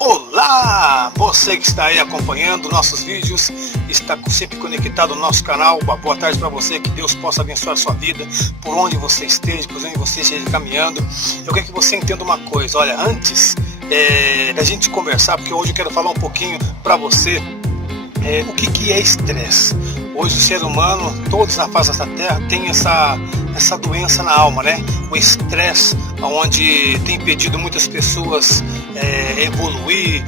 Olá! Você que está aí acompanhando nossos vídeos, está sempre conectado no nosso canal. Uma boa tarde para você, que Deus possa abençoar a sua vida, por onde você esteja, por onde você esteja caminhando. Eu quero que você entenda uma coisa. Olha, antes da gente conversar, porque hoje eu quero falar um pouquinho para você o que é estresse. Hoje o ser humano, todos na face da terra, tem essa doença na alma, né? O estresse, onde tem impedido muitas pessoas evoluir,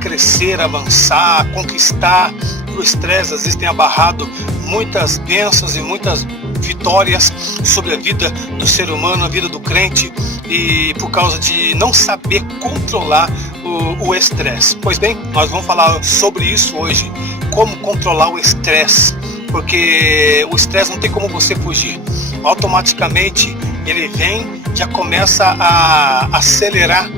crescer, avançar, conquistar. O estresse às vezes tem abarrado muitas bênçãos e muitas vitórias sobre a vida do ser humano, a vida do crente, e por causa de não saber controlar o estresse. Pois bem, nós vamos falar sobre isso hoje, como controlar o estresse, porque o estresse não tem como você fugir. Automaticamente ele vem, já começa a acelerar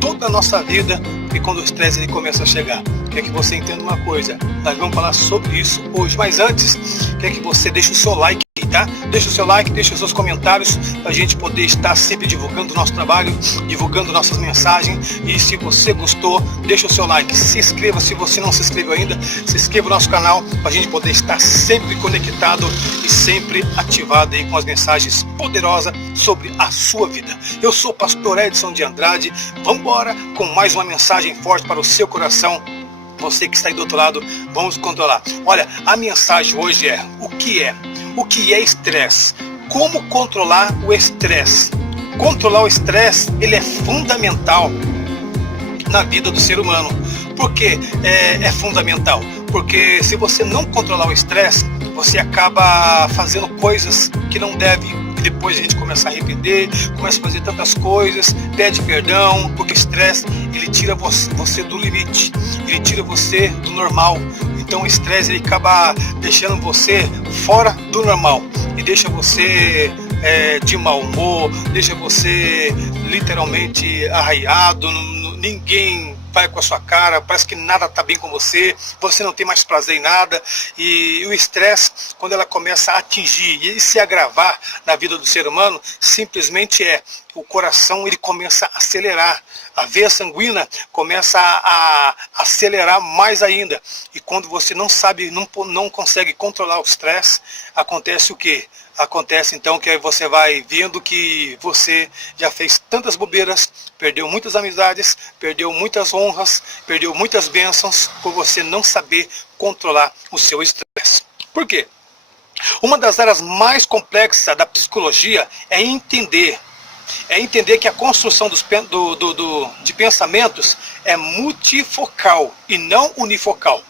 toda a nossa vida, e quando o estresse ele começa a chegar. Quer que você entenda uma coisa, nós vamos falar sobre isso hoje, mas antes, quer que você deixe o seu like, tá? Deixa o seu like, deixa os seus comentários, para a gente poder estar sempre divulgando o nosso trabalho, divulgando nossas mensagens. E se você gostou, deixa o seu like, se inscreva, se você não se inscreveu ainda, se inscreva no nosso canal, para a gente poder estar sempre conectado e sempre ativado aí com as mensagens poderosas sobre a sua vida. Eu sou o pastor Edson de Andrade, vamos embora com mais uma mensagem forte para o seu coração. Você que está aí do outro lado, vamos controlar. Olha, a mensagem hoje é o que é estresse, como controlar o estresse. Controlar o estresse, ele é fundamental na vida do ser humano. Por que é fundamental? Porque se você não controlar o estresse, você acaba fazendo coisas que não deve. Depois a gente começa a arrepender, começa a fazer tantas coisas, pede perdão, porque o estresse ele tira você do limite, ele tira você do normal. Então o estresse ele acaba deixando você fora do normal e deixa você de mau humor, deixa você literalmente arraiado, ninguém vai com a sua cara, parece que nada está bem com você, você não tem mais prazer em nada. E o estresse, quando ela começa a atingir e se agravar na vida do ser humano, simplesmente o coração ele começa a acelerar, a veia sanguínea começa a acelerar mais ainda. E quando você não sabe, não consegue controlar o estresse, acontece o quê? Acontece então que aí você vai vendo que você já fez tantas bobeiras, perdeu muitas amizades, perdeu muitas honras, perdeu muitas bênçãos por você não saber controlar o seu estresse. Por quê? Uma das áreas mais complexas da psicologia é entender que a construção de pensamentos é multifocal e não unifocal.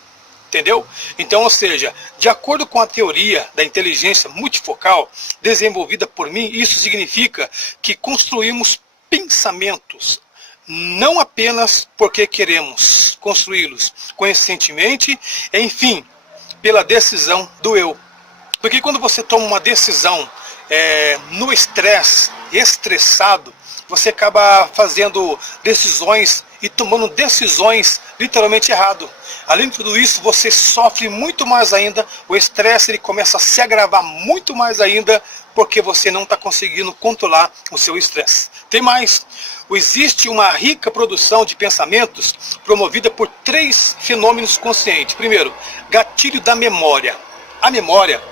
Entendeu? Então, ou seja, de acordo com a teoria da inteligência multifocal desenvolvida por mim, isso significa que construímos pensamentos não apenas porque queremos construí-los conscientemente, enfim, pela decisão do eu. Porque quando você toma uma decisão no estresse, estressado, você acaba fazendo decisões e tomando decisões literalmente errado. Além de tudo isso, você sofre muito mais ainda, o estresse ele começa a se agravar muito mais ainda, porque você não está conseguindo controlar o seu estresse. Tem mais, existe uma rica produção de pensamentos promovida por 3 fenômenos conscientes. Primeiro, gatilho da memória. A memória,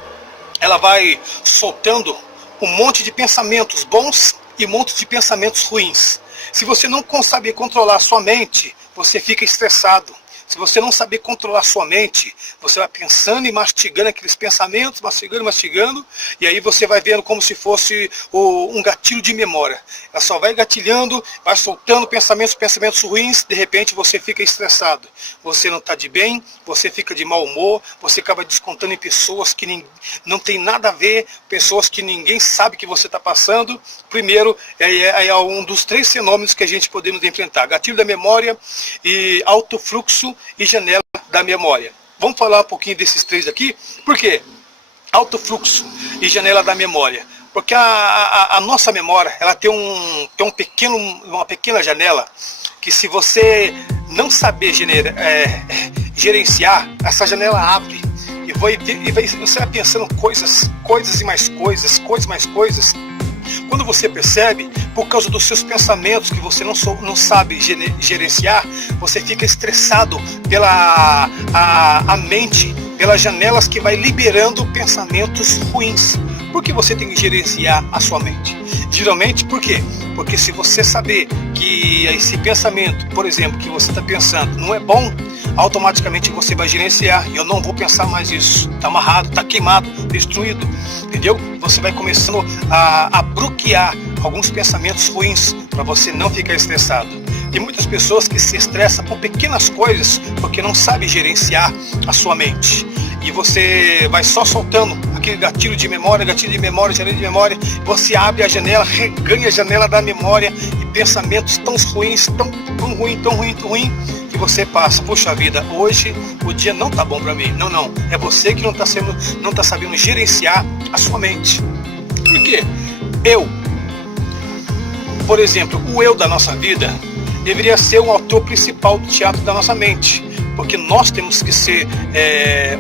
ela vai soltando um monte de pensamentos bons e um monte de pensamentos ruins. Se você não consegue controlar a sua mente, você fica estressado. Se você não saber controlar sua mente, você vai pensando e mastigando aqueles pensamentos, mastigando, e aí você vai vendo como se fosse um gatilho de memória. Ela só vai gatilhando, vai soltando pensamentos ruins, de repente você fica estressado. Você não está de bem, você fica de mau humor, você acaba descontando em pessoas que não tem nada a ver, pessoas que ninguém sabe que você está passando. Primeiro, é um dos 3 fenômenos que a gente podemos enfrentar: gatilho da memória, e alto fluxo e janela da memória. Vamos falar um pouquinho desses 3 aqui. Por quê? Alto fluxo e janela da memória. Porque a nossa memória, ela tem uma pequena janela, que se você não saber gerenciar, essa janela abre. E você vai pensando coisas e mais coisas, mais coisas. Quando você percebe, por causa dos seus pensamentos que você não sabe gerenciar, você fica estressado pela a mente, pelas janelas que vai liberando pensamentos ruins. Por que você tem que gerenciar a sua mente? Geralmente, por quê? Porque se você saber que esse pensamento, por exemplo, que você está pensando não é bom, automaticamente você vai gerenciar. Eu não vou pensar mais isso. Está amarrado, está queimado, destruído. Entendeu? Você vai começando a bloquear alguns pensamentos ruins para você não ficar estressado. Tem muitas pessoas que se estressam por pequenas coisas porque não sabem gerenciar a sua mente. E você vai só soltando aquele gatilho de memória, janela de memória. Você abre a janela, reganha a janela da memória e pensamentos tão ruins, tão ruim, que você passa, poxa vida, hoje o dia não tá bom para mim. Não, é você que não tá sabendo gerenciar a sua mente. Por quê? Por exemplo, o eu da nossa vida deveria ser o autor principal do teatro da nossa mente, porque nós temos que ser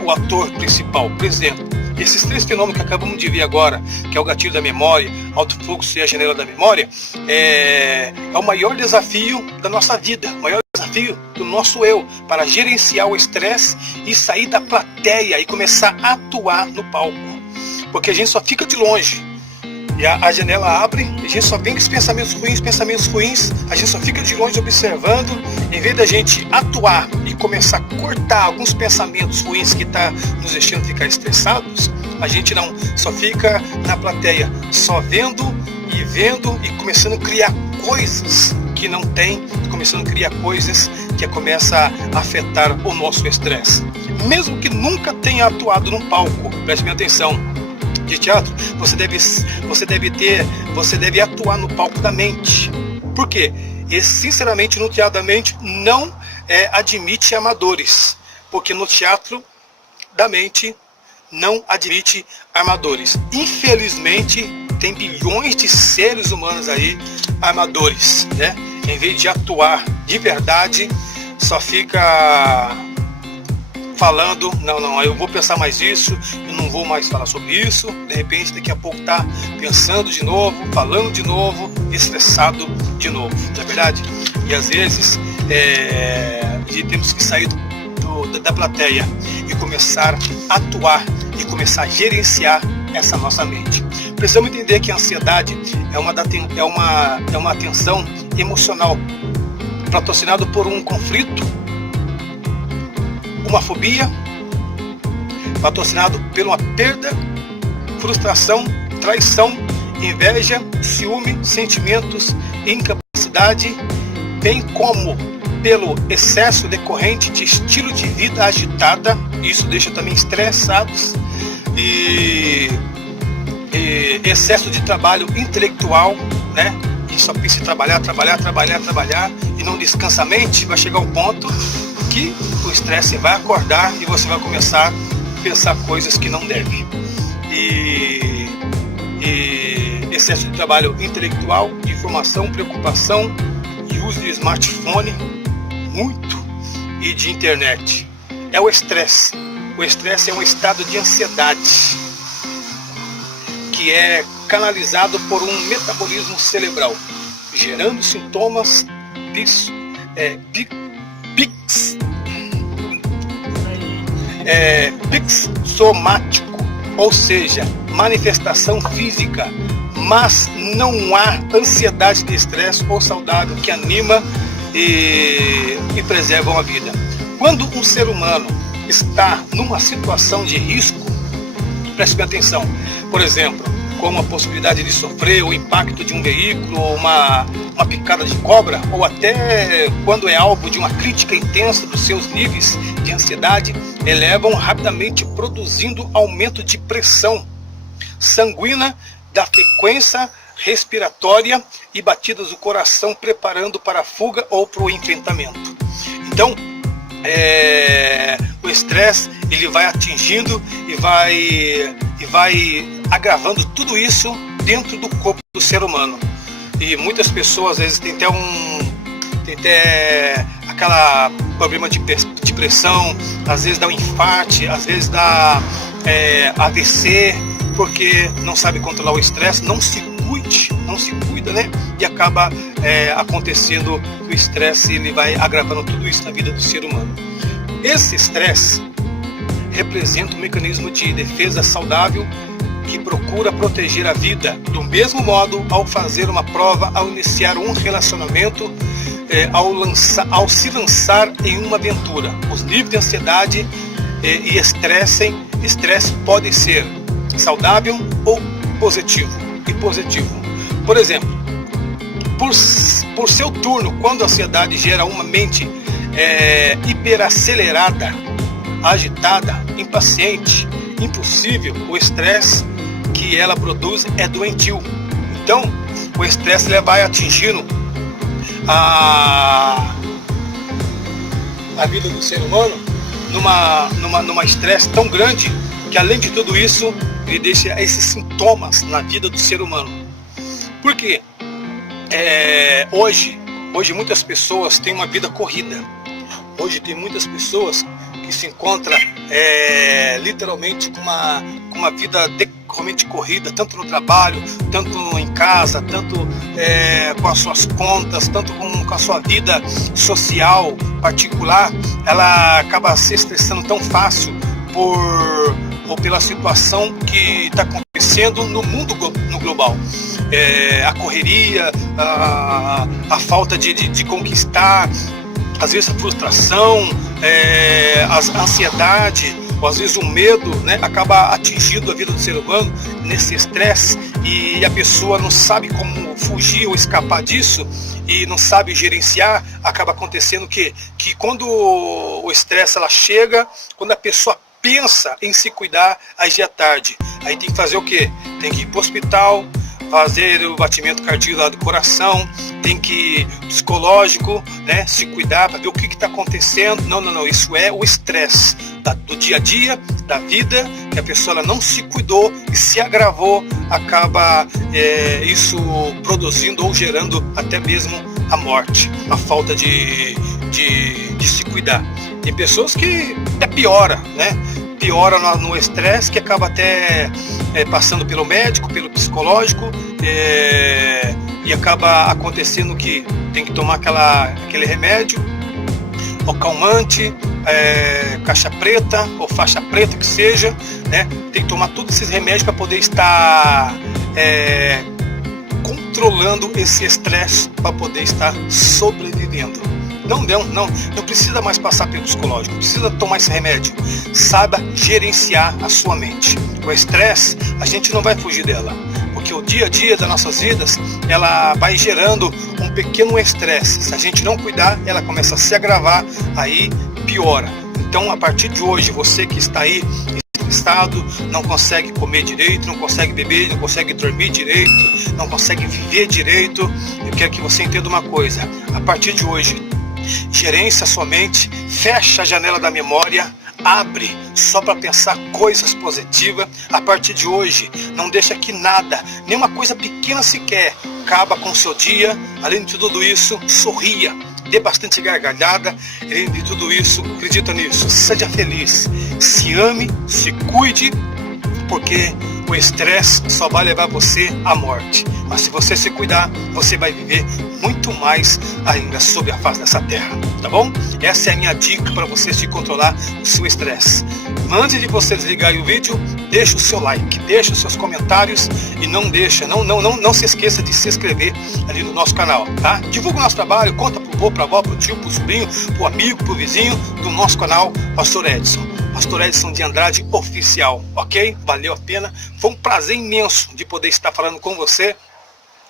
o ator principal. Por exemplo, esses três fenômenos que acabamos de ver agora, que é o gatilho da memória, alto fluxo e a janela da memória, é o maior desafio da nossa vida, o maior desafio do nosso eu, para gerenciar o estresse e sair da plateia e começar a atuar no palco, porque a gente só fica de longe. E a janela abre, a gente só vem com os pensamentos ruins, a gente só fica de longe observando, em vez da gente atuar e começar a cortar alguns pensamentos ruins que está nos deixando ficar estressados, a gente não, só fica na plateia, só vendo e começando a criar coisas que não tem, começando a criar coisas que começa a afetar o nosso estresse. Mesmo que nunca tenha atuado num palco, preste minha atenção, de teatro, você deve atuar no palco da mente. Por quê? E sinceramente no teatro da mente não admite amadores, porque no teatro da mente não admite amadores. Infelizmente tem bilhões de seres humanos aí amadores, né? Em vez de atuar de verdade, só fica falando, não, eu vou pensar mais isso, eu não vou mais falar sobre isso, de repente daqui a pouco tá pensando de novo, falando de novo, estressado de novo, não é verdade? E às vezes temos que sair da plateia e começar a atuar e começar a gerenciar essa nossa mente. Precisamos entender que a ansiedade é uma tensão emocional patrocinada por um conflito, uma fobia, patrocinado por uma perda, frustração, traição, inveja, ciúme, sentimentos, incapacidade, bem como pelo excesso decorrente de estilo de vida agitada. Isso deixa também estressados, e excesso de trabalho intelectual, né? E só pensa em trabalhar e não descansa a mente. Vai chegar um ponto que o estresse vai acordar e você vai começar a pensar coisas que não deve. E excesso de trabalho intelectual, de informação, preocupação e uso de smartphone muito e de internet. É o estresse. O estresse é um estado de ansiedade que é canalizado por um metabolismo cerebral, gerando sintomas psicossomático, ou seja, manifestação física, mas não há ansiedade de estresse ou saudável que anima e preservam a vida. Quando um ser humano está numa situação de risco, preste bem atenção, por exemplo, como a possibilidade de sofrer o impacto de um veículo, uma picada de cobra, ou até quando é alvo de uma crítica intensa dos seus níveis de ansiedade, elevam rapidamente, produzindo aumento de pressão sanguínea, da frequência respiratória e batidas do coração, preparando para a fuga ou para o enfrentamento. Então, o estresse ele vai atingindo e vai agravando tudo isso dentro do corpo do ser humano. E muitas pessoas às vezes tem até aquela problema de pressão, às vezes dá um infarte, às vezes dá AVC, porque não sabe controlar o estresse, não segura não se cuida, né? E acaba acontecendo que o estresse ele vai agravando tudo isso na vida do ser humano. Esse estresse representa um mecanismo de defesa saudável que procura proteger a vida. Do mesmo modo, ao fazer uma prova, ao iniciar um relacionamento, ao se lançar em uma aventura. Os níveis de ansiedade e estresse podem ser saudável ou positivo. Por exemplo, por seu turno, quando a ansiedade gera uma mente hiperacelerada, agitada, impaciente, impossível, o estresse que ela produz é doentio. Então, o estresse vai atingindo a vida do ser humano numa estresse tão grande que, além de tudo isso, ele deixa esses sintomas na vida do ser humano. Por quê? Hoje muitas pessoas têm uma vida corrida. Hoje tem muitas pessoas que se encontram literalmente com uma vida realmente corrida, tanto no trabalho, tanto em casa, tanto com as suas contas, tanto com a sua vida social particular. Ela acaba se estressando tão fácil ou pela situação que está acontecendo no mundo no global. A correria, a falta de conquistar, às vezes a frustração, a ansiedade, ou às vezes o medo, né, acaba atingindo a vida do ser humano nesse estresse, e a pessoa não sabe como fugir ou escapar disso e não sabe gerenciar. Acaba acontecendo que quando o estresse ela chega, quando a pessoa pensa em se cuidar, aí já é tarde. Aí tem que fazer o quê? Tem que ir para o hospital, fazer o batimento cardíaco lá do coração, tem que ir psicológico, né, se cuidar para ver o que está acontecendo. Não, isso é o estresse do dia a dia, da vida, que a pessoa ela não se cuidou e se agravou, acaba isso produzindo ou gerando até mesmo a morte, a falta de se cuidar. Tem pessoas que até piora, né? Piora no estresse, que acaba até passando pelo médico, pelo psicológico, e acaba acontecendo que tem que tomar aquele remédio, ou calmante, caixa preta, ou faixa preta que seja, né? Tem que tomar todos esses remédios para poder estar controlando esse estresse, para poder estar sobrevivendo. Não precisa mais passar pelo psicológico, não precisa tomar esse remédio. Saiba gerenciar a sua mente. O estresse, a gente não vai fugir dela, porque o dia a dia das nossas vidas, ela vai gerando um pequeno estresse. Se a gente não cuidar, ela começa a se agravar, aí piora. Então, a partir de hoje, você que está aí estressado, não consegue comer direito, não consegue beber, não consegue dormir direito, não consegue viver direito, eu quero que você entenda uma coisa. A partir de hoje, gerencia a sua mente, fecha a janela da memória, abre só para pensar coisas positivas. A partir de hoje, não deixa que nada, nenhuma coisa pequena sequer, acaba com o seu dia. Além de tudo isso, sorria, dê bastante gargalhada. Além de tudo isso, acredita nisso, seja feliz, se ame, se cuide, porque o estresse só vai levar você à morte. Mas se você se cuidar, você vai viver muito mais ainda sobre a face dessa terra, tá bom? Essa é a minha dica para você se controlar o seu estresse. Antes de você desligar o vídeo, deixa o seu like, deixa os seus comentários e não se esqueça de se inscrever ali no nosso canal, tá? Divulga o nosso trabalho, conta pro vô, pra avó, pro tio, pro sobrinho, pro amigo, pro vizinho do nosso canal Pastor Edson. Pastor Edson de Andrade Oficial, ok? Valeu a pena, foi um prazer imenso de poder estar falando com você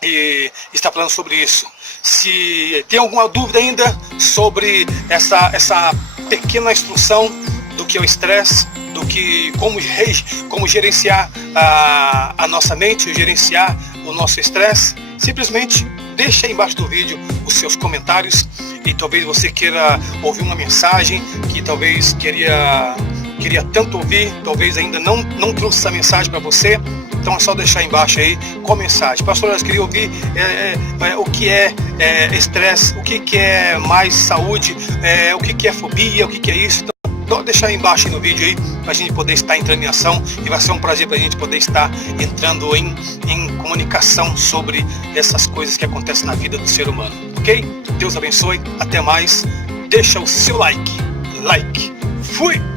e estar falando sobre isso. Se tem alguma dúvida ainda sobre essa pequena instrução do que é o estresse, do que como gerenciar a nossa mente, gerenciar o nosso estresse, simplesmente deixa aí embaixo do vídeo os seus comentários, e talvez você queira ouvir uma mensagem que talvez queria tanto ouvir, talvez ainda não trouxe essa mensagem para você. Então é só deixar embaixo aí com a mensagem. Pastor, eu queria ouvir o que é estresse, o que é mais saúde, o que é fobia, o que é isso. Então deixar aí embaixo aí no vídeo aí, para a gente poder estar entrando em ação, e vai ser um prazer para a gente poder estar entrando em comunicação sobre essas coisas que acontecem na vida do ser humano, ok? Deus abençoe, até mais, deixa o seu like, fui!